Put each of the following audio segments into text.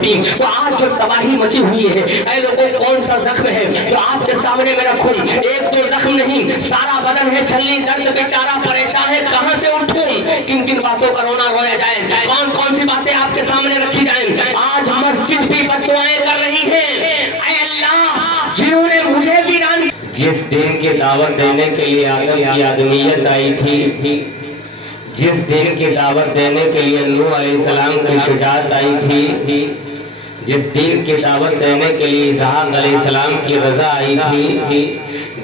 تو آج جو تباہی مچی ہوئی ہے، اے لوگوں کون سا زخم ہے جو آپ کے سامنے میں رکھوں؟ ایک دو زخم نہیں، سارا بدن ہے چھلی درد، بیچارہ پریشان ہے، کہاں سے اٹھوں؟ کن کن باتوں کا رونا رویا جائے؟ کون کون سی باتیں آپ کے سامنے رکھی جائیں؟ آج مسجد بھی بددعائیں کر رہی ہے۔ اے اللہ، جنہوں نے مجھے ویران جس دین کی دعوت دینے کے لیے آدم کی آدمیت آئی تھی، جس دین کی دعوت دینے کے لیے نوح علیہ السلام کی شجاعت آئی تھی، جس دین کی دعوت دینے کے لیے اسحاق علیہ السلام کی رضا آئی تھی،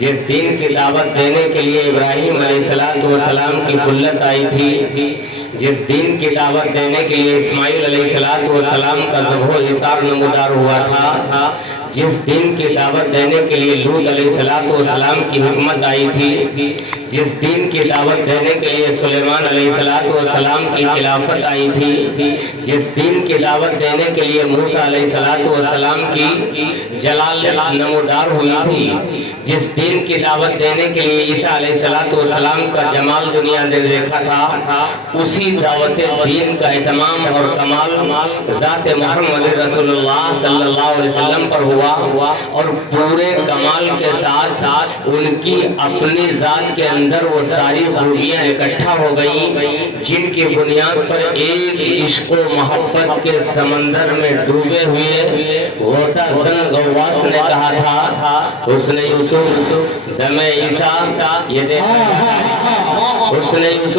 جس دین کی دعوت دینے کے لیے ابراہیم علیہ السلام کی خلت آئی تھی، جس دین کی دعوت دینے کے لیے اسماعیل علیہ السلام کا ذبح و حصار نمودار ہوا تھا، جس دین کی دعوت دینے کے لیے لوط علیہ السلام کی حکمت آئی تھی، جس دین کی دعوت دینے کے لیے سلیمان علیہ السلام کی خلافت آئی تھی، جس دین کی دعوت دینے کے لیے موسیٰ علیہ السلام کی جلال نمودار ہوئی تھی، جس دین کی دعوت دینے کے لیے عیسیٰ علیہ السلام کا جمال دنیا نے دیکھا تھا، اسی دعوت دین کا اہتمام اور کمال ذات محمد رسول اللہ صلی اللہ علیہ وسلم پر ہوا، اور پورے کمال کے ساتھ ان کی اپنی ذات کے اندر وہ ساری خوبیاں اکٹھا ہو گئیں جن کی بنیاد پر ایک عشق و محبت کے سمندر میں ڈوبے ہوئے غوطہ زن غواص نے کہا تھا، حسن یوسف دم عیسیٰ ید حسن یوسف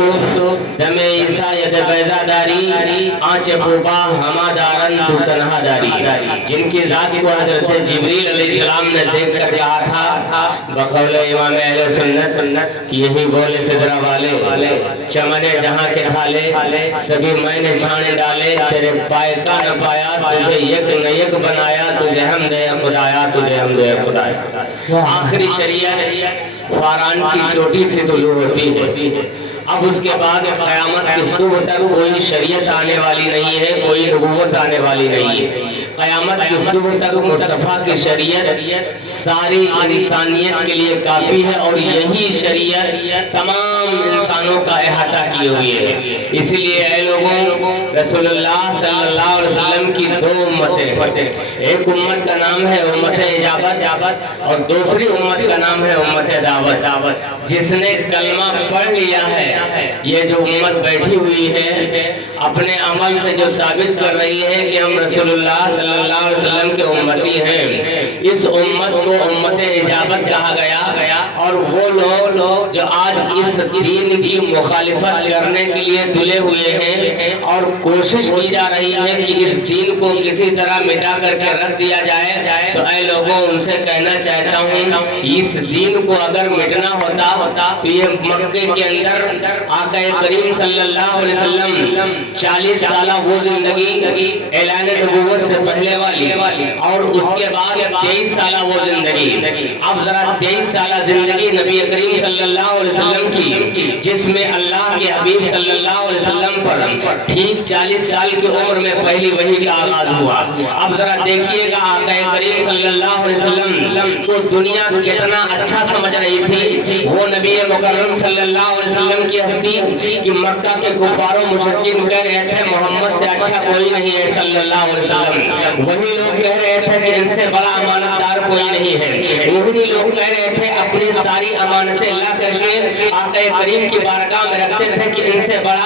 دم عیسیٰ ید بیضا داری آنچ خوبا ہما دارن تو تنہا داری، جن کی ذات کو حضرت جبریل علیہ السلام نے دیکھ کر کہا تھا بقول امام اہل سنت کہ یہی بولے صدرہ والے چمنے جہاں کے تھالے سبھی میں نے چھان ڈالے، تیرے پائے کا نہ پایا، تجھے یک نہ یک بنایا، تجھے حمد خدایا، تجھے حمد خدایا۔ آخری شریعت فاران کی چوٹی سے طلوع ہوتی ہے، اب اس کے بعد قیامت کی صبح تک کوئی شریعت آنے والی نہیں ہے، کوئی نبوت آنے والی نہیں ہے۔ قیامت کی صبح تک مصطفیٰ کی شریعت ساری انسانیت کے لیے کافی ہے، اور یہی شریعت تمام انسانوں کا احاطہ کی ہوئی ہے۔ اسی لیے اے لوگوں، رسول اللہ صلی اللہ علیہ وسلم کی دو امتیں، ایک امت کا نام ہے امت اجابت اور دوسری امت کا نام ہے امت دعوت۔ جس نے کلمہ پڑھ لیا ہے، یہ جو امت بیٹھی ہوئی ہے اپنے عمل سے جو ثابت کر رہی ہے کہ ہم رسول اللہ صلی اللہ علیہ وسلم کے امتی ہیں، اس امت کو امت اجابت کہا گیا۔ اور وہ لوگ جو آج اس دین کی مخالفت کرنے کے لیے تلے ہوئے ہیں اور کوشش کی جا رہی ہے کہ اس دین کو کسی طرح مٹا کر کے رکھ دیا جائے، تو اے لوگوں ان سے کہنا چاہتا ہوں اس دین کو اگر مٹنا ہوتا تو یہ مکے کے اندر آقا کریم صلی اللہ علیہ وسلم 40 سالہ وہ زندگی اعلان نبوت سے پہلے والی، اور اس کے بعد 23 سالہ وہ زندگی، اب ذرا 23 سالہ زندگی نبی کریم صلی اللہ علیہ وسلم کی، جس میں اللہ کے حبیب صلی اللہ علیہ وسلم پر ٹھیک 40 سال کی عمر میں پہلی وحی کا آغاز ہوا۔ اب ذرا دیکھیے گا آقا کریم صلی اللہ علیہ وسلم کو دنیا کتنا اچھا سمجھ رہی تھی، وہ نبی مکرم صلی اللہ علیہ وسلم کی ہستی کہ مکہ کے کفار و مشرکین کہہ رہے تھے محمد سے اچھا کوئی نہیں ہے صلی اللہ علیہ وسلم، وہی لوگ کہہ رہے تھے کہ ان سے بڑا امانت دار کوئی نہیں ہے، وہی لوگ کہہ رہے تھے اپنی ساری امانتیں لا کر کے آقا کریم کی بارگاہ میں رکھتے تھے کہ ان سے بڑا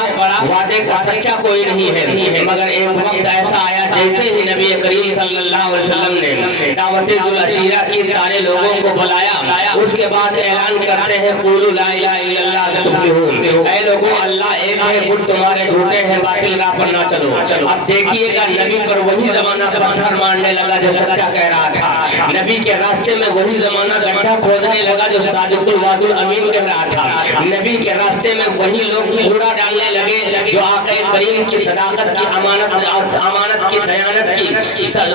وعدے کا سچا کوئی نہیں ہے۔ مگر ایک وقت ایسا آیا جیسے ہی نبی کریم صلی اللہ علیہ وسلم نے دعوت ذوالعشیرہ کی سارے لوگوں کو بلایا، اس کے بعد اعلان کرتے ہیں قولوا لا الہ الا اللہ تفلحون، اے لوگوں اللہ ایک ہے، بت تمہارے جھوٹے ہیں، باطل راہ پر نہ چلو۔ اب دیکھیے گا نبی پر وہی زمانہ پتھر مارنے لگا جو سچا کہہ رہا تھا، نبی کے راستے میں وہی زمانہ گڈھا کھودنے لگا جو صادق الوعد الامین کہہ رہا تھا، نبی کے راستے میں وہی لوگ کوڑا ڈالنے لگے جو آقا کریم کی صداقت کی امانت کی دیانت کی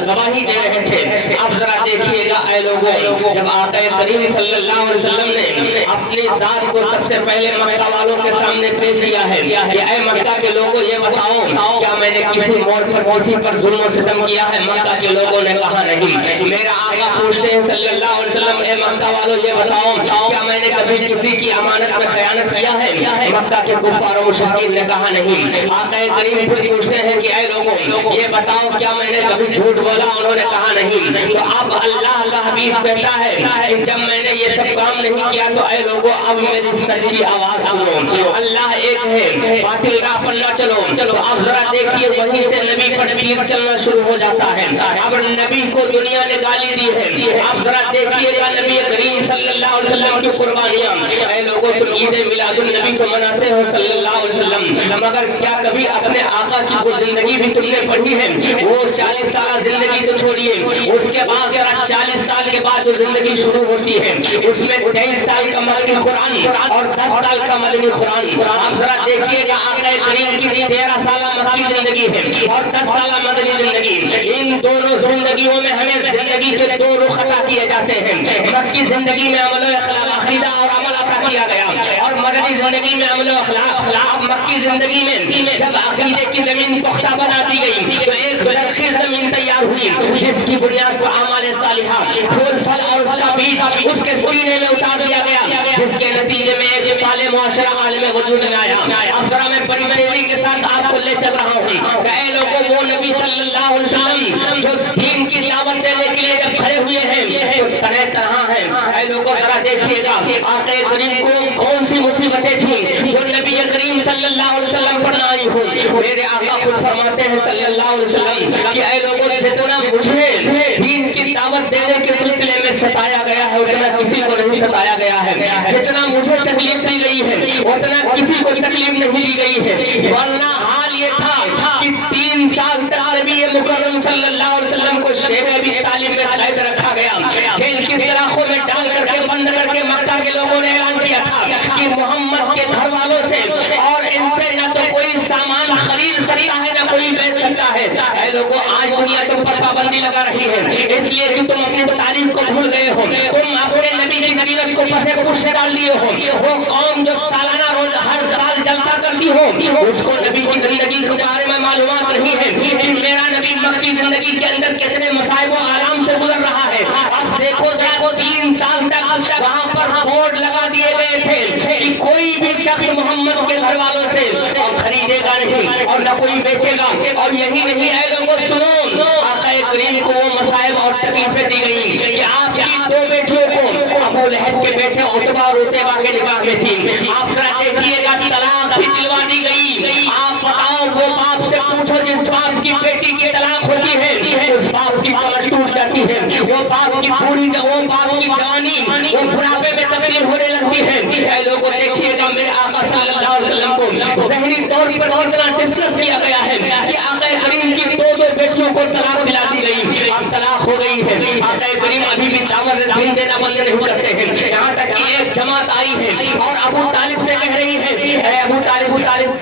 گواہی دے رہے تھے۔ اب ذرا دیکھیے گا اے لوگوں، جب آقا کریم صلی اللہ علیہ وسلم نے اپنی ذات کو سب سے پہلے مکہ والوں کے سامنے پیش کیا ہے कि ऐ मक्का के लोगों ये बताओ क्या मैंने किसी मोड़ पर किसी पर जुल्म और सितम किया है? मक्का के लोगों ने कहा नहीं। मेरा आका पूछते हैं सल्लल्लाहु अलैहि वसल्लम, ऐ मक्का वालों ये बताओ क्या मैंने कभी किसी की अमानत में खयानत किया है? मक्का के कुफार और मुशरिकीन ने कहा नहीं। आका करीम फिर पूछते हैं कि ऐ लोगों ये बताओ क्या मैंने कभी झूठ बोला? उन्होंने कहा नहीं। तो अब अल्लाह का हबीब कहता है कि जब मैंने ये सब काम नहीं किया तो ऐ लोगों अब मेरी सच्ची आवाज सुनो, अल्लाह एक है, बातिल राह पर न चलो। तो अब जरा देखिए वहीं से नबी पर तीर चलना शुरू हो जाता है। अब नबी को दुनिया ने गाली दी है। अब जरा देखिएगा नबी करीम सल्लल्लाहु अलैहि वसल्लम की कुर्बानियां। ऐ लोगों तुम ईद मिलादुन नबी तो मनाते हो सल्लल्लाहु अलैहि वसल्लम, मगर क्या कभी अपने आका की वो जिंदगी भी तुमने पढ़ी है? वो 40 साल जिंदगी तो छोड़िए, उसके बाद 40 साल के बाद जो जिंदगी शुरू होती है उसमें 23 साल का मक्की कुरान और 10 साल का मदनी कुरान। आप जरा देखिएगा आका करीम की 13 साल मक्की जिंदगी है और 10 साल मदनी जिंदगी। इन दोनों जिंदगियों में हमें जिंदगी के दो रुख अता किए जाते हैं। मक्की जिंदगी में अमल अखीदा और अमल अता किया गया और मदनी जिंदगी में अमल अखलाक। मक्की जिंदगी में जब अकीदे की जमीन पुख्ता बना दी गई तो एक जरखीज जमीन तैयार हुई जिसकी बुनियाद पर आमाल सालिहा, फूल फल और उसका बीज उसके सीने में उतार दिया गया, जिसके नतीजे में एक साले मुआशरा आलम वजूद में आया। अब जरा मैं बड़ी तेजी के साथ आपको ले चल रहा हूँ। कई लोगों वो नबी सल्लल्लाहु अलैहि वसल्लम जो दीन की दावत देने के लिए जब खड़े हुए हैं तो तरह तरह हैं। ऐ लोगों जरा देखिएगा आका करीम को कौन सी मुसीबतें थी जो नबी करीम सल्लल्लाहु अलैहि वसल्लम पर ना आई हो। मेरे आका खुद फरमाते हैं सल्लल्लाहु अलैहि वसल्लम कि ऐ लोगों जितना मुझे दीन की दावत देने के सिलसिले में सताया गया है उतना किसी को नहीं सताया गया है। जितना मुझे तकलीफ दी गई है उतना किसी को तकलीफ नहीं दी गई है। वरना हाल ये था कि 3 साल तक नबी मुकर्रम सल्लल्लाहु अलैहि वसल्लम को शेब अबी तालिब में कैद रखा गया। जेल की सलाखों में डाल करके बंद करके मक्का के लोगों ने ऐलान किया था कि मोहम्मद के घर वालों से और इनसे न तो कोई सामान खरीद सकता है न कोई बेच सकता है। ऐ लोगों आज दुनिया तुम पर पाबंदी लगा रही है इसलिए कि तुम अपनी तारीख को भूल गए हो, तुम अपने नबी की सीरत को पसे पुष्ट डाल दिए हो। वो कौम जो सालाना रोज हर साल जलसा करती हो उसको नबी की जिंदगी के बारे में मालूमात नहीं है कि मेरा नबी मक्की जिंदगी के अंदर कितने मसाइब और आराम से गुजर रहा है। अब देखो जरा 3 साल तक वहाँ पर बोर्ड लगा दिए गए थे कि कोई भी शख्स मोहम्मद के घर वालों से और खरीदेगा नहीं और न कोई बेचेगा। और यही नहीं है लोगों सुनो, आका करीम को वो मसाइब और तकलीफें दी गई कि आपकी 2 बेटियों को अबू लहब के बेटे उतबा और उतैबा के निकाह में थी। आप जरा देखिएगा तलाक भी दिलवा दी गई। आप बताओ वो बाप से पूछो जिस बाप की बेटी की तलाक होती है उस बाप की कमर टूट जाती है, वो बाप की पूरी वो बाप की जवानी वो बुढ़ापे में तब्दील होने लगती है। ऐ लोगों देखिएगा मेरे आका सल्लल्लाहु अलैहि वसल्लम को ज़हनी तौर पर कितना डिस्टर्ब किया गया है कि आका करीम की 2 बेटियों को तलाक दिला दी गई। अब तलाक हो गई है, आका करीम अभी भी दावत दिन देना बंद नहीं करते हैं। यहाँ तक कि एक जमात आई है और अबू तालिब से कह रही है ऐ अबू तालिब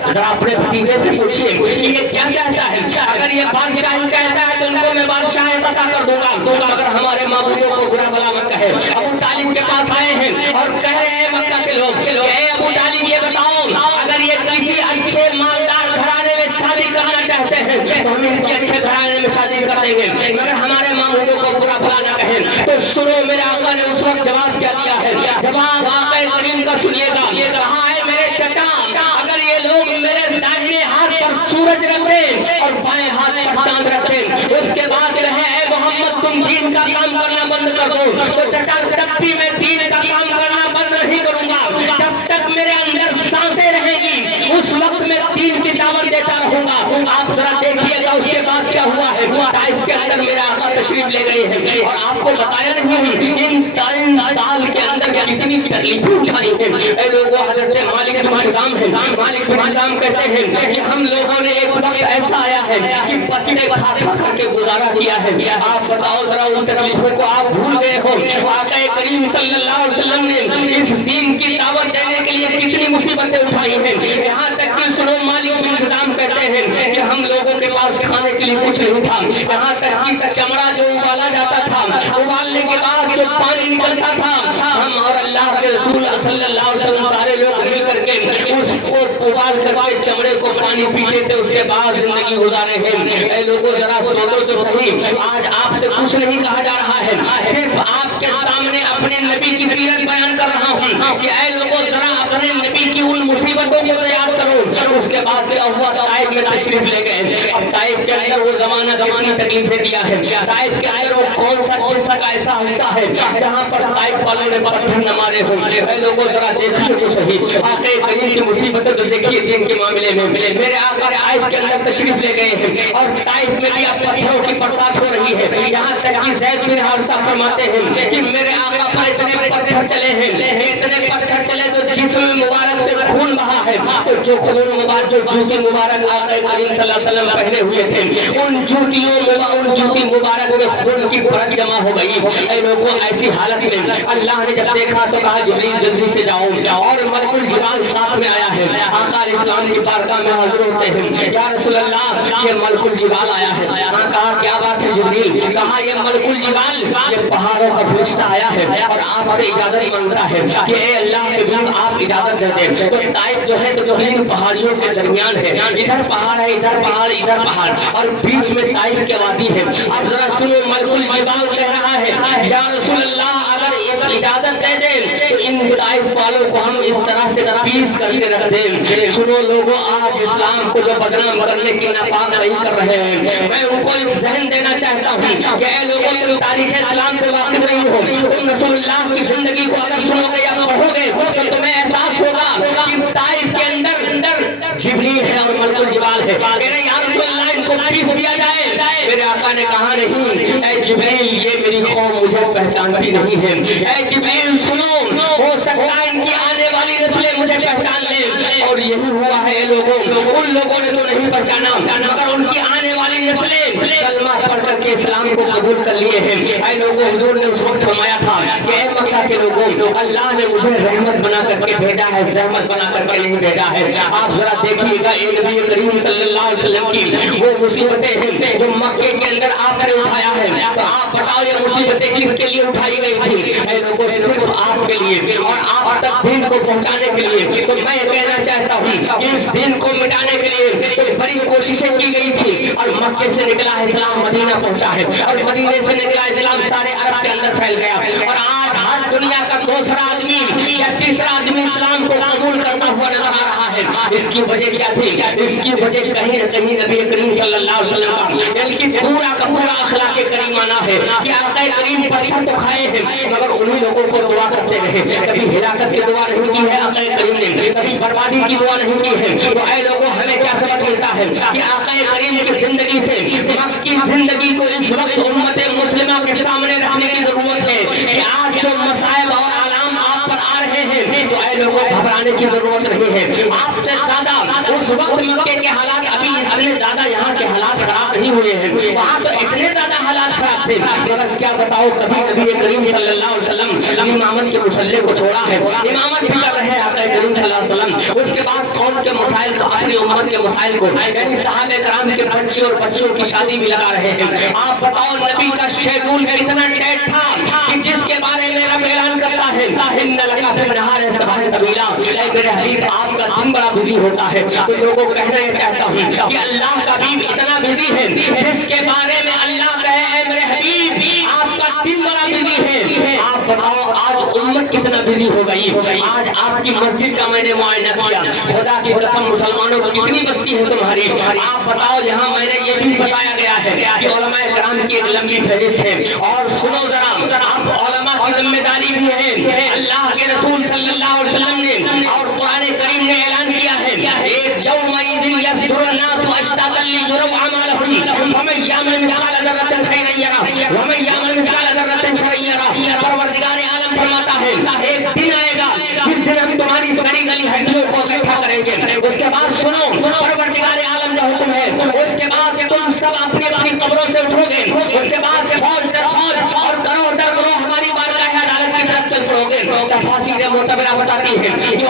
जरा अपने भतीजे से पूछिए कि ये क्या चाहता है। अगर ये बादशाही चाहता है तो उनको मैं बादशाही अता कर दूंगा, अगर हमारे माबूदों को बुरा भला मत कहे। अबू तालिब के पास आए हैं और कह रहे हैं मक्का के लोग ऐ अबू तालिब ये बताओ अगर ये किसी अच्छे मालदार घराने में शादी करना चाहते हैं तो हम इनके अच्छे घराने में शादी कर देंगे, मगर हमारे मामूदों को बुरा भला ना कहें। तो सुनो मेरे आका ने उस वक्त जवाब क्या दिया है, जवाब आका करीम का सुनिएगा। कहा है मेरे चचा अगर ये लोग मेरे दाहिने हाथ पर सूरज रख दें और बाएं हाथ पर चांद रख दें उसके बाद कहे ऐ मोहम्मद तुम दीन का काम करना बंद कर दो, तो चचा तब भी मैं दीन का काम करना बंद नहीं करूंगा। जब तक मेरे अंदर सांसें रहेंगी उस वक्त मैं दीन की दावत देता रहूंगा। आप जरा देखिएगा उसके बाद क्या हुआ है। ताइफ के अंदर मेरा आका तशरीफ ले गए हैं और आपको बताया नहीं इन 3 साल के अंदर कितनी तकलीफें उठाई हैं। लोगों हजरत मालिक बिन निजाम है, मालिक बिन निजाम कहते हैं कि हम लोगों ने एक वक्त ऐसा आया है कि पत्ते खा खा करके गुजारा किया है। आप बताओ जरा उन तकलीफों को आप भूल गए हो। आका करीम सल्लल्लाहु अलैहि वसल्लम ने इस दीन की दावत देने के लिए कितनी मुसीबतें उठाई हैं। यहाँ तक कि सुनो मालिक बिन निजाम कहते हैं कि हम लोगों के पास खाने के लिए कुछ नहीं था। यहाँ तक कि चमड़ा जो उबाला जाता था उबालने के बाद जो पानी निकलता था हम और अल्लाह के रसूल सल्लल्लाहु अलैहि वसल्लम सारे लोग मिल करके उसको उबाल उबाल करके चमड़े को पानी पीते थे, उसके बाद जिंदगी गुजारे हैं। ऐ लोगों जरा सोचो तो सही, आज आपसे कुछ नहीं कहा जा रहा है, सिर्फ आपके सामने अपने नबी की सीरत बयान कर रहा हूँ कि ऐ लोगों जरा अपने नबी की उन मुसीबतों को तो याद करो। उसके बाद क्या हुआ, ताइफ में तशरीफ ले गए। अब ताइफ के अंदर वो जमाना कितनी तकलीफें दिया है, ताइफ के अंदर वो कौन सा जिस्म का ऐसा हिस्सा है जहाँ पर ताइफ वालों ने पत्थर न मारे हो। ऐ लोगों जरा देखिए तो सही, आके करीम की मुसीबतें तो देखिए दीन के मामले में। मेरे आका ताइफ के अंदर तशरीफ ले गए हैं और ताइफ में भी अब पत्थरों की बरसात हो रही है। यहाँ तक कि ज़ैद बिन हारिसा फरमाते हैं कि मेरे आका पर इतने पत्थर चले हैं, इतने पत्थर चले तो जिस्म मुबारक से खून बहा है। तो जो खून मुबारक, जो जूती मुबारक आका करीम सल्लल्लाहु अलैहि वसल्लम पहने हुए थे, उन जूती मुबारक में खून की परत जमा हो गई। ऐ लोगों ऐसी हालत में अल्लाह ने जब देखा तो कहा जिब्रील जल्दी से जाओ, और मलकुल जिबाल साथ में आया है। आका अलैहिस्सलाम की बारगाह में हाजिर होते हैं, या रसूल अल्लाह ये मलकुल जिबाल आया है। कहा क्या बात है जिब्रील? कहा ये मलकुल जिबाल, ये पहाड़ों का फरिश्ता आया है और आपसे इजाजत मांगता है कि ए अल्लाह के नबी आप इजाजत दे दें। तो ताइफ जो है तो तीन पहाड़ियों के दरमियान है, इधर पहाड़ है, इधर पहाड़, इधर पहाड़, और बीच में ताइफ के वादी है। अब जरा सुनो, मलकुल जिबाल कह रहा है या रसूल अल्लाह अगर इजाजत दे दें तो इन ताइफ वालों को हम इस तरह से पीस करके रख दें। सुनो लोगों, आज इस्लाम को जो बदनाम करने की नापाक सही कर रहे हैं, मैं उनको इस ज़हन देना चाहता हूँ कि ऐ लोगों तुम तारीख इस्लाम से वाकिफ नहीं हो, तुम रसूलुल्लाह की जिंदगी को अगर सुनोगे या पढ़ोगे तो तुम्हें एहसास होगा कि ताइफ के अंदर जिब्रील है और मलकुल जिबाल है। या रसूलुल्लाह इनको पीस दिया जाए। मेरे आका ने कहा नहीं, ऐ जिब्रील ये मेरी कौम मुझे पहचानती नहीं है। ऐ जिब्रील सुनो, हो सकता है इनकी आने वाली नस्लें मुझे पहचान ले। और यही हुआ है लोगों, उन लोगों ने तो नहीं पहचाना मगर उनकी आने वाली नस्लें कलमा पढ़ करके इस्लाम को कबूल कर लिए हैं। ऐ लोगों, हुजूर ने उस वक्त फरमाया था कि ऐ मक्का के लोगों, अल्लाह ने मुझे रहमत बना करके भेजा है, जहमत बना करके नहीं भेजा है। आप जरा देखिएगा नबी करीम सल्लल्लाहु अलैहि वसल्लम की वो मुसीबतें हैं जो मक्के के अंदर आपने उठाया है, तो आप बताओ ये मुसीबतें किसके लिए उठाई गई थी? ऐ लोगों, सिर्फ आपके लिए और आप तक दीन को पहुंचाने के लिए। तो मैं कहना चाहता हूँ कि इस दीन को मिटाने के लिए तो बड़ी कोशिशें की गई थी और मक्के से निकला है इस्लाम मदीना पहुंचा है, और मदीने से निकला इस्लाम सारे अरब के अंदर फैल गया, और आज हर दुनिया का दूसरा आदमी या तीसरा आदमी इस्लाम को कबूल करता हुआ नजर आ रहा है। इसकी वजह क्या थी? इसकी वजह कहीं न कहीं नबी करीम सल्लल्लाहु अलैहि वसल्लम का बल्कि पूरा का पूरा अखलाक करीमाना है कि आका करीम पत्थर तो खाए हैं मगर उन्हीं लोगों को दुआ करते रहे। कभी हिलाकत की दुआ नहीं की है आका करीम ने, कभी बर्बादी की दुआ नहीं की है। तो ऐ लोगों, हमें क्या सबक मिलता है कि आका करीम की जिंदगी से मक्की जिंदगी को इस वक्त उम्मत मुस्लिमा के सामने रखने की जरूरत है कि आज जो मसाइब और आलाम आप पर आ रहे हैं तो ऐ लोगों घबराने की जरूरत नहीं है। आपसे ज्यादा उस वक्त मक्के के हालात अभी इतने ज्यादा यहाँ के हालात खराब नहीं हुए हैं, वहाँ तो इतने ज्यादा हालात खराब थे। मगर क्या बताओ, कभी नबी करीम सल्लल्लाहु अलैहि वसल्लम इमामत के मुसल्ले को छोड़ा है, इमामत भी कर रहे हैं आका करीम सल्लल्लाहु अलैहि वसल्म। उसके बाद कौम के मसाइल को, अपनी उम्मत के मसाइल को, यानी सहाबे कराम के बच्चे और बच्चों की शादी भी लगा रहे हैं। आप बताओ नबी का शेड्यूल कितना टाइट था कि जिसके बारे में रब ऐलान करता है इन्ना लका फिन नहार सबहन तवीला, ऐ मेरे हबीब आपका दिन बड़ा बिजी होता है। तो लोगों को कहना ये चाहता हूँ कि अल्लाह का हबीब इतना बिजी है जिसके बारे में अल्लाह कहे ऐ मेरे हबीब आपका दिन बड़ा बिजी है। आप बताओ आज उम्मत कितना बिजी हो गई। आज आपकी मस्जिद का मैंने मुआयना किया, खुदा की कसम मुसलमानों कितनी बस्ती है तुम्हारी। आप बताओ, यहाँ मैंने ये भी बताया गया है कि उलमाए कराम की एक लंबी फहरिस्त है। और सुनो जरा, आप उलमा की जिम्मेदारी भी है। अल्लाह के रसूल सल्लल्लाहु अलैहि वसल्लम ने और कुरान करीम ने ऐलान किया है एक यौमइदिन यसदुरुन नासु अश्ताकल लियुरौ अमालहुम फमन यामल मिस्काल दर्रतिन खैरन यरा व मन यामल मिस्काल दर्रतिन शररन यरा। परवरदिगार आलम फरमाता है एक दिन आएगा जिस दिन हम तुम्हारी सड़ी गली हड्डियों को इकट्ठा करेंगे। उसके बाद सुनो, परवरदिगार आलम का हुक्म है, उसके बाद तुम सब अपनी अपनी कब्रों से उठोगे। उसके बाद फौज दर फौज और करोड़ दर करोड़ हमारी बारगाह अदालत की तरफ चल पड़ोगे। तफसीर मोतबरा बताती है कि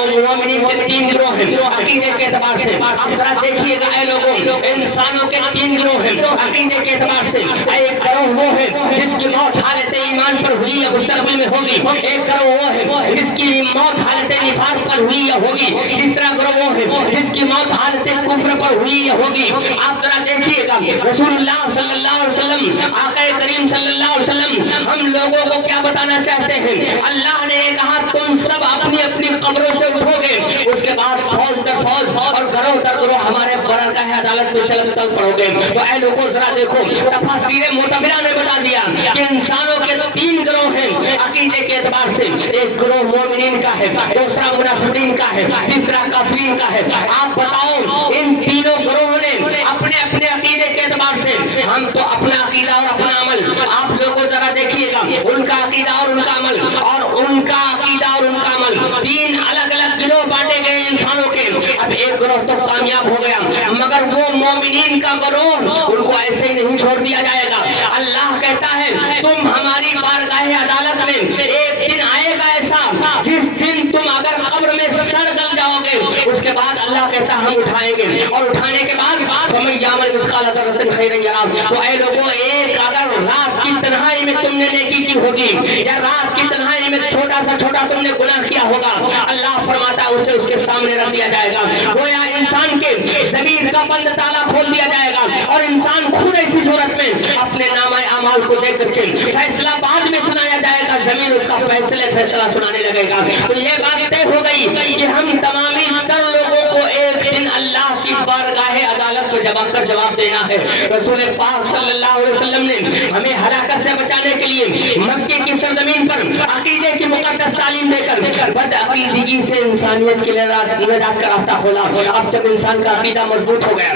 उलमा मोमिनीन के तीन गिरोह हैं अकीदे के एतबार से। आप जरा देखिएगा ऐ लोगों, इंसानों के तीन गिरोह हैं अकीदे के एतबार से। एक गिरोह वो है जिसकी मौत हालत ईमान पर हुई हुई या मुस्तकबिल में होगी। एक गिरोह वो है जिसकी मौत हालत निफाक पर हुई या होगी। तीसरा गिरोह वो है जिसकी मौत हालत कुफ्र पर हुई या होगी। आप जरा देखिएगा रसूलुल्लाह सल्लल्लाहु अलैहि वसल्लम, आका करीम सल्लल्लाहु अलैहि वसल्लम हम लोगों को क्या बताना चाहते हैं। अल्लाह ने कहा तुम सब अपनी अपनी कब्रों से उठोगे, उसके बाद फौज दर फौज और घरों दर घरों हमारे बरगाह अदालत में तलब पड़ोगे। तो ऐ लोगों जरा देखो, तफसीर मुतबिरा ने बता दिया कि इंसानों के तीन गिरोह हैं अकीदे के एतबार से। एक गिरोह मोमिनीन का है, दूसरा मुनाफिकीन का है, तीसरा काफिरीन का है। आप बताओ इन तीनों गिरोह ने अपने अपने अकीदे के एतबार से, हम तो अपना अकीदा और अपना अमल, आप लोगों जरा देखिएगा उनका अकीदा और उनका अमल और उनका अकीदा और उनका अमल, तीन अलग अलग गिरोह बांटे गए इंसानों के। अब एक गिरोह तो कामयाब हो गया, मगर वो मोमिनीन का गिरोह उनको ऐसे ही नहीं छोड़ दिया जाएगा। अल्लाह कहता है तुम हमारी बारगाह अदालत में एक दिन आएगा ऐसा जिस दिन तुम अगर कब्र में सर गल जाओगे, उसके बाद अल्लाह कहता हम उठाएंगे और उठाने के बाद फमय्यामल मिस्काल दर्रतिन खैरन यरा। तो ऐ लोगों, एक अगर रात की तन्हाई में तुमने नेकी की होगी या रात की तन्हाई में छोटा सा छोटा तुमने गुनाह किया होगा, अल्लाह फरमाता है उसे उसके सामने रख दिया जाएगा। गोया इंसान के ज़मीर का बंद ताला खोल दिया जाएगा और इंसान खुद ऐसी सूरत में अपने नामा अमाल को देख करके फैसला बाद में सुनाया जाएगा, जमीन उसका फैसला सुनाने लगेगा। तो ये बात तय हो गई कि हम तमामी तर लोगों को एक दिन अल्लाह की बारगाह अदालत में जवाब देना है। रसूल पाक सल्लल्लाहु अलैहि वसल्लम ने हमें हलाकत से बचाने के लिए मक्के की सरजमीन पर अकीदे की मुकद्दस तालीम देकर बदअकीदगी से इंसानियत के लिए निजात का रास्ता खोला। अब जब इंसान का अकीदा मजबूत हो गया,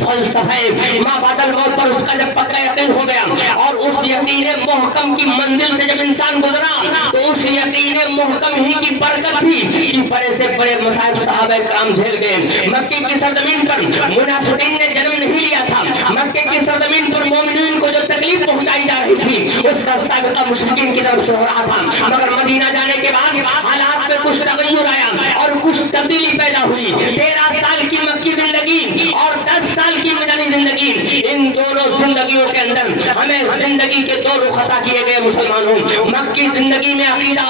फलसफे माँ बादल मौत पर उसका जब पक्का यकीन हो गया और उस यकीन मुहकम की मंजिल से जब इंसान गुजरा, तो उस यकीन मुहकम ही की बरकत थी कि बड़े से बड़े मसाइब सहाबा कराम झेल गए। मक्के की सरजमीन पर मुनाफिकीन ने जन्म नहीं लिया था, मक्के की सरजमीन पर मोमिनीन को जो तकलीफ पहुंचाई जा रही थी उसका साबिका मुशरिकीन की तरफ से हो रहा था। मगर मदीना जाने के बाद हालात में कुछ तगय्युर आया और कुछ तब्दीली पैदा हुई। 13 साल की मक्की जिंदगी और 10 साल की मदनी जिंदगी, इन दोनों जिंदगियों के अंदर हमें जिंदगी के दो रुख अता किए गए मुसलमानों। मक्की जिंदगी में अकीदा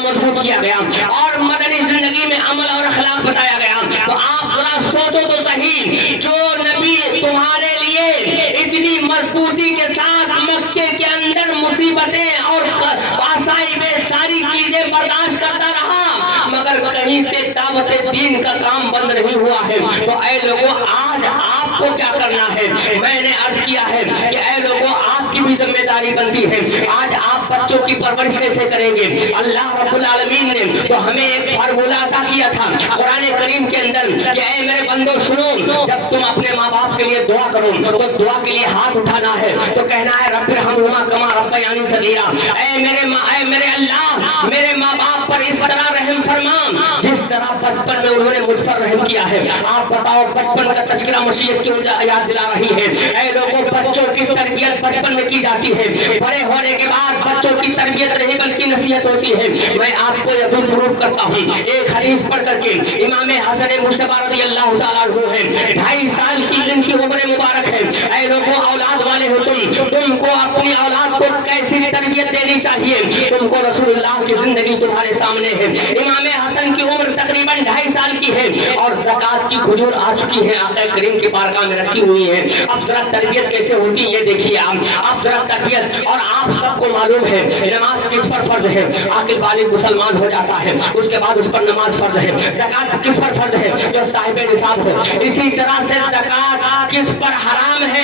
मजबूत किया गया और मदनी जिंदगी में अमल और अखलाक बताया गया। तो आप जरा सोचो तो सही, जो नबी तुम्हारे लिए इतनी मजबूती के साथ मक्के के अंदर मुसीबतें और आसाइबें सारी चीजें बर्दाश्त करता रहा, मगर कहीं से दावत दीन का काम बंद नहीं हुआ है। तो ऐ लोगों, आज आपको क्या करना है? मैंने अर्ज किया है कि ऐ लोगों, आपकी भी जिम्मेदारी बनती है। आज आप बच्चों की परवरिश कैसे करेंगे? अल्लाह रब्बुल आलमीन ने तो हमें एक फार्मूला अता किया था कुरान करीम के अंदर कि ऐ मेरे बंदो सुनो, जब तुम अपने माँ बाप के लिए दुआ करो तो दुआ के लिए हाथ उठाना है, तो कहना है रब्बिरहम्हुमा कमा रब्बयानी सगीरा। ऐ मेरे अल्लाह, मेरे माँ बाप पर इस तरह रहम फरमा जिस तरह बचपन में उन्होंने मुझ पर रहम किया है। आप बताओ, बचपन का तज़किरा मसीहत क्यों याद दिला रही है? ऐ लोगों, बच्चों की तरबियत बचपन में की जाती है, बड़े होने के बाद बच्चों की तरबियत नहीं बल्कि नसीहत होती है। मैं आपको यह भी प्रूव करता हूँ, एक हदीस पढ़ करके इमाम हसन मुज्तबा रज़ियल्लाहु ताला अन्हु है, 2.5 साल की इनकी उम्र मुबारक है। ऐ लोगों, औलाद वाले हो तुमको अपनी औलाद को कैसी तरबियत देनी चाहिए? तुमको रसूलुल्लाह की जिंदगी तुम्हारे सामने है। इमाम हसन की उम्र तकरीबन 2.5 साल की है और ज़कात की खुजूर आ चुकी है, आका करीम की बारगाह में रखी हुई है। अब जरा तरबियत कैसे होती है ये देखिए आप जरा तरबियत। और आप सबको मालूम है नमाज किस पर फर्ज है? आखिर बालिग मुसलमान हो जाता है, उसके बाद उस पर नमाज फर्ज है। ज़कात किस पर फर्ज है? जो साहिब निसाब हो। इसी तरह से ज़कात किस पर हराम है?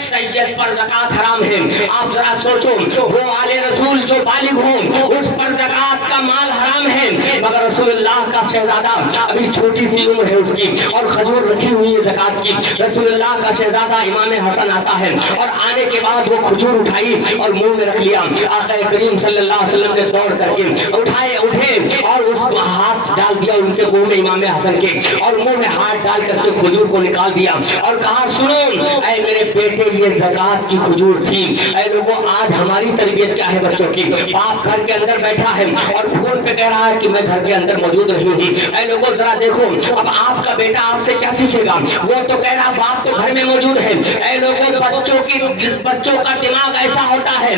सैयद पर ज़कात हराम है। आप जरा सोचो, वो आले रसूल जो बालिग हो उस पर ज़कात का माल हराम है, मगर रसूलुल्लाह का शहजादा अभी छोटी सी उम्र है उसकी और खजूर रखी हुई है ज़कात की। रसूलुल्लाह का शहजादा इमाम हसन आता है और आने के बाद वो खजूर उठाई और मुंह में रख लिया। आका करीम सल्लल्लाहु अलैहि वसल्लम ने दौड़ करके उठे और उस हाथ डाल दिया उनके मुंह में इमाम हसन के, और मुंह में हाथ डाल करके खजूर को निकाल दिया और कहा सुनो ऐ मेरे बेटे, ये ज़कात की खजूर थी। ऐ लोगों, आज हमारी तरबियत क्या है बच्चों की? बाप घर के अंदर बैठा है और फोन पे कह रहा है कि मैं घर के अंदर मौजूद नहीं हूँ। ऐ लोगों, जरा देखो, अब आपका बेटा आपसे क्या सीखेगा? वो तो कह रहा बाप तो घर में मौजूद है। ऐ लोगों, बच्चों का दिमाग ऐसा होता है,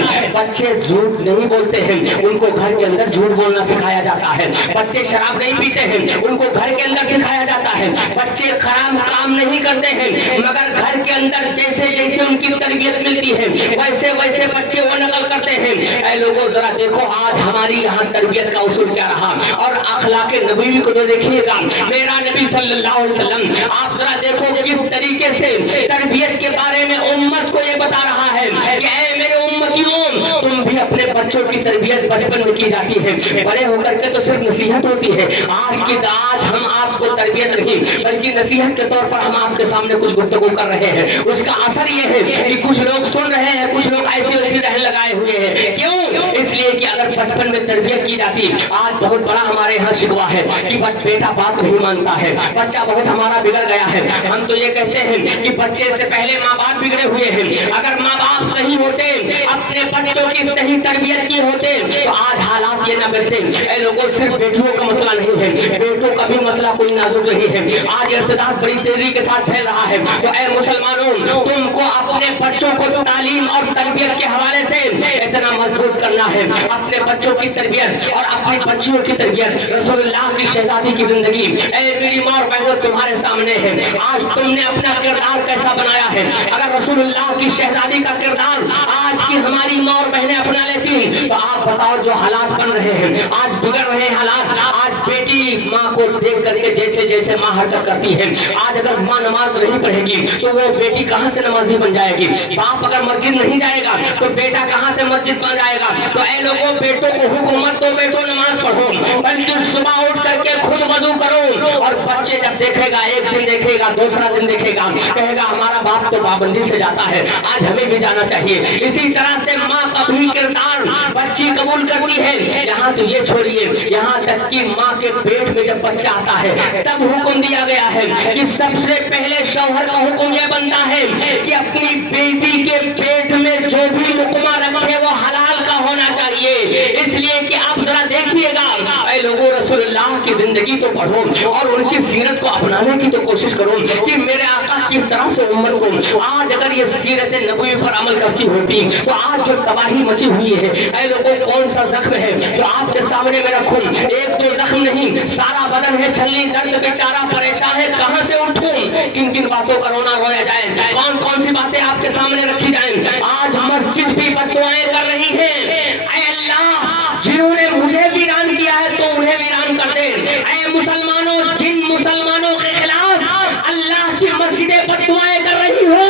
बच्चे झूठ नहीं बोलते हैं, उनको घर के अंदर झूठ बोलना सिखाया जाता है। बच्चे शराब नहीं पीते हैं, उनको घर के अंदर सिखाया जाता है। बच्चे खराब काम नहीं करते हैं, मगर घर के अंदर जैसे जैसे उनकी तरबियत मिलती है वैसे वैसे बच्चे वो नकल करते हैं। ऐ लोगों जरा देखो आज हमारी यहाँ तरबियत का उसूल क्या रहा और अखलाक नबी को तो देखिएगा। मेरा नबी सल्लल्लाहु अलैहि वसल्लम आप जरा देखो किस तरीके से तरबियत के बारे में उम्मत को ये बता रहा है कि ऐ मेरे उम्मतियों, तुम भी अपने बच्चों की तरबियत बचपन में की जाती है, बड़े होकर के तो सिर्फ नसीहत होती है। आज हम आपको तरबियत नहीं बल्कि नसीहत के तौर पर हम आपके सामने कुछ गुफ्तगू कर रहे हैं। उसका असर ये है कि कुछ लोग सुन रहे हैं, कुछ लोग ऐसी वैसी रहन लगाए हुए हैं। क्यों? इसलिए कि अगर बचपन में तरबियत की जाती, आज बहुत बड़ा हमारे यहाँ शिकवा है कि बेटा बात नहीं मानता है, बच्चा बहुत हमारा बिगड़ गया है। हम तो ये कहते हैं कि बच्चे से पहले माँ बाप बिगड़े हुए हैं। अगर माँ बाप सही होते, अपने बच्चों की सही तरबियत की होते तो आज हालात ये न बनते। ऐ लोगों सिर्फ बेटियों का मसला नहीं है, बेटों का भी मसला कोई नाजुक नहीं है। आज इर्तिदाद बड़ी तेजी के साथ फैल रहा है। तो ऐ मुसलमानों, तुमको अपने बच्चों को तालीम और तरबियत के हवाले से इतना मजबूत करना है। अपने बच्चों की तरबियत और अपनी बच्चियों की तरबियत, रसूलुल्लाह की शहजादी की जिंदगी ऐ मेरी माँ और बहनों तुम्हारे सामने है। आज तुमने अपना किरदार कैसा बनाया है? अगर रसूलुल्लाह की शहजादी का किरदार आज की हमारी माँ और बहनें अपना लेती तो आप बताओ जो हालात बन रहे हैं, आज बिगड़ रहे हैं हालात। आज बेटी माँ को देख करके जैसे जैसे माँ हरकत करती है, आज अगर माँ नमाज नहीं पढ़ेगी तो वो बेटी कहाँ से नमाजी बन जाएगी? बाप अगर मस्जिद नहीं जाएगा तो बेटा कहाँ से मस्जिद बन जाएगा? तो ऐ लोगों, बेटों को हुक्म मत दो बेटो नमाज पढ़ो, बल्कि सुबह उठ करके खुद वजू करो। और बच्चे जब देखेगा, एक दिन देखेगा, दूसरा दिन देखेगा, कहेगा हमारा बाप तो पाबंदी से जाता है, आज हमें भी जाना चाहिए। इसी तरह से माँ का भी किरदार बच्ची कबूल करती है। यहाँ तो ये छोड़िए, यहाँ तक कि माँ के पेट में जब बच्चा आता है तब हुक्म दिया गया है कि सबसे पहले शौहर का हुक्म यह बनता है कि अपनी बेटी के पेट में जो भी लुकमा रखे वो हलाल का होना चाहिए। इसलिए कि आप जरा देखिएगा, ऐ लोगों, रसूलुल्लाह की जिंदगी तो पढ़ो और उनकी सीरत को अपनाने की तो कोशिश करो कि मेरे आका किस तरह से उम्मत को आज अगर ये सीरत नबवी पर अमल करती होती तो आज जो तबाही मची हुई है, ऐ लोगों, कौन सा जख्म है जो आपके सामने में रखूं? एक दो जख्म नहीं, सारा बदन है छल्ली दर्द, बेचारा परेशान है, कहां से उठूं? किन किन बातों का रोना रोया जाए, कौन कौन सी बातें आपके सामने रखी जाए? आज मस्जिद भी बद्दुआएं कर रही है। ऐ अल्लाह, जिन्होंने मुझे वीरान किया है तो उन्हें वीरान कर दे। ऐ मुसलमानों, जिन मुसलमानों के खिलाफ अल्लाह की मस्जिदें बद्दुआएं कर रही हो,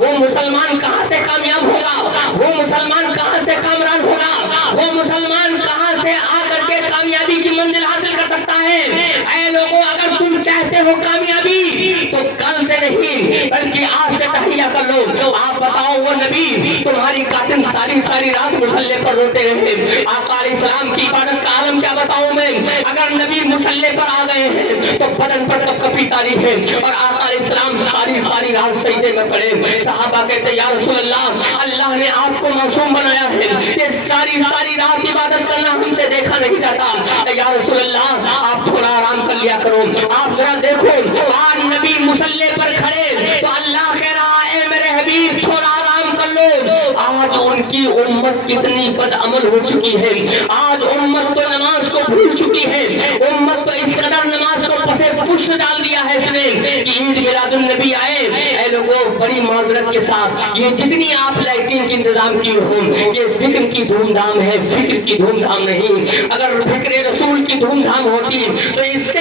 वो मुसलमान कहां से कामयाब होगा? वो मुसलमान कहां से कामयान होगा? वो मुसलमान कहां से आकर के कामयाबी की मंजिल हासिल कर सकता है? ऐ लोगों, अगर तुम चाहते हो कामयाबी तो कल से नहीं बल्कि आज से तहैया कर लो। आप बताओ, वो नबी तुम्हारी कातिल सारी सारी रात मुसल्ले पर रोते रहे। आका अलैहिस्सलाम की इबादत का आलम क्या बताऊं मैं? अगर नबी मुसल्ले पर आ गए हैं तो बदन पर कपकपी तारी है और आका अलैहिस्सलाम सारी सारी रात सजदे में पड़े। सहाबा कहते या रसूल अल्लाह, अल्लाह ने आपको मासूम बनाया है, ये सारी सारी रात इबादत करना हमसे देखा नहीं जाता। या रसूल अल्लाह, आप थोड़ा आराम कर लिया करो। आप जरा देखो, आज नबी मुसल्ले पर खड़े तो अल्लाह कह रहा है मेरे हबीब थोड़ा आराम कर लो। आज उनकी उम्मत कितनी बदअमल हो चुकी है। आज उम्मत तो नमाज को भूल चुकी है, उम्मत तो इस कदर नमाज को पसे पुष्ट डाल दिया है इसने कि ईद मिलादुन नबी आए। ऐ लोगों, बड़ी माजरत के साथ ये जितनी आप लाइटिंग की इंतजाम की हो, ये जिक्र की धूमधाम है, फिक्र की धूमधाम नहीं। अगर फिक्र रसूल की धूमधाम होती तो इससे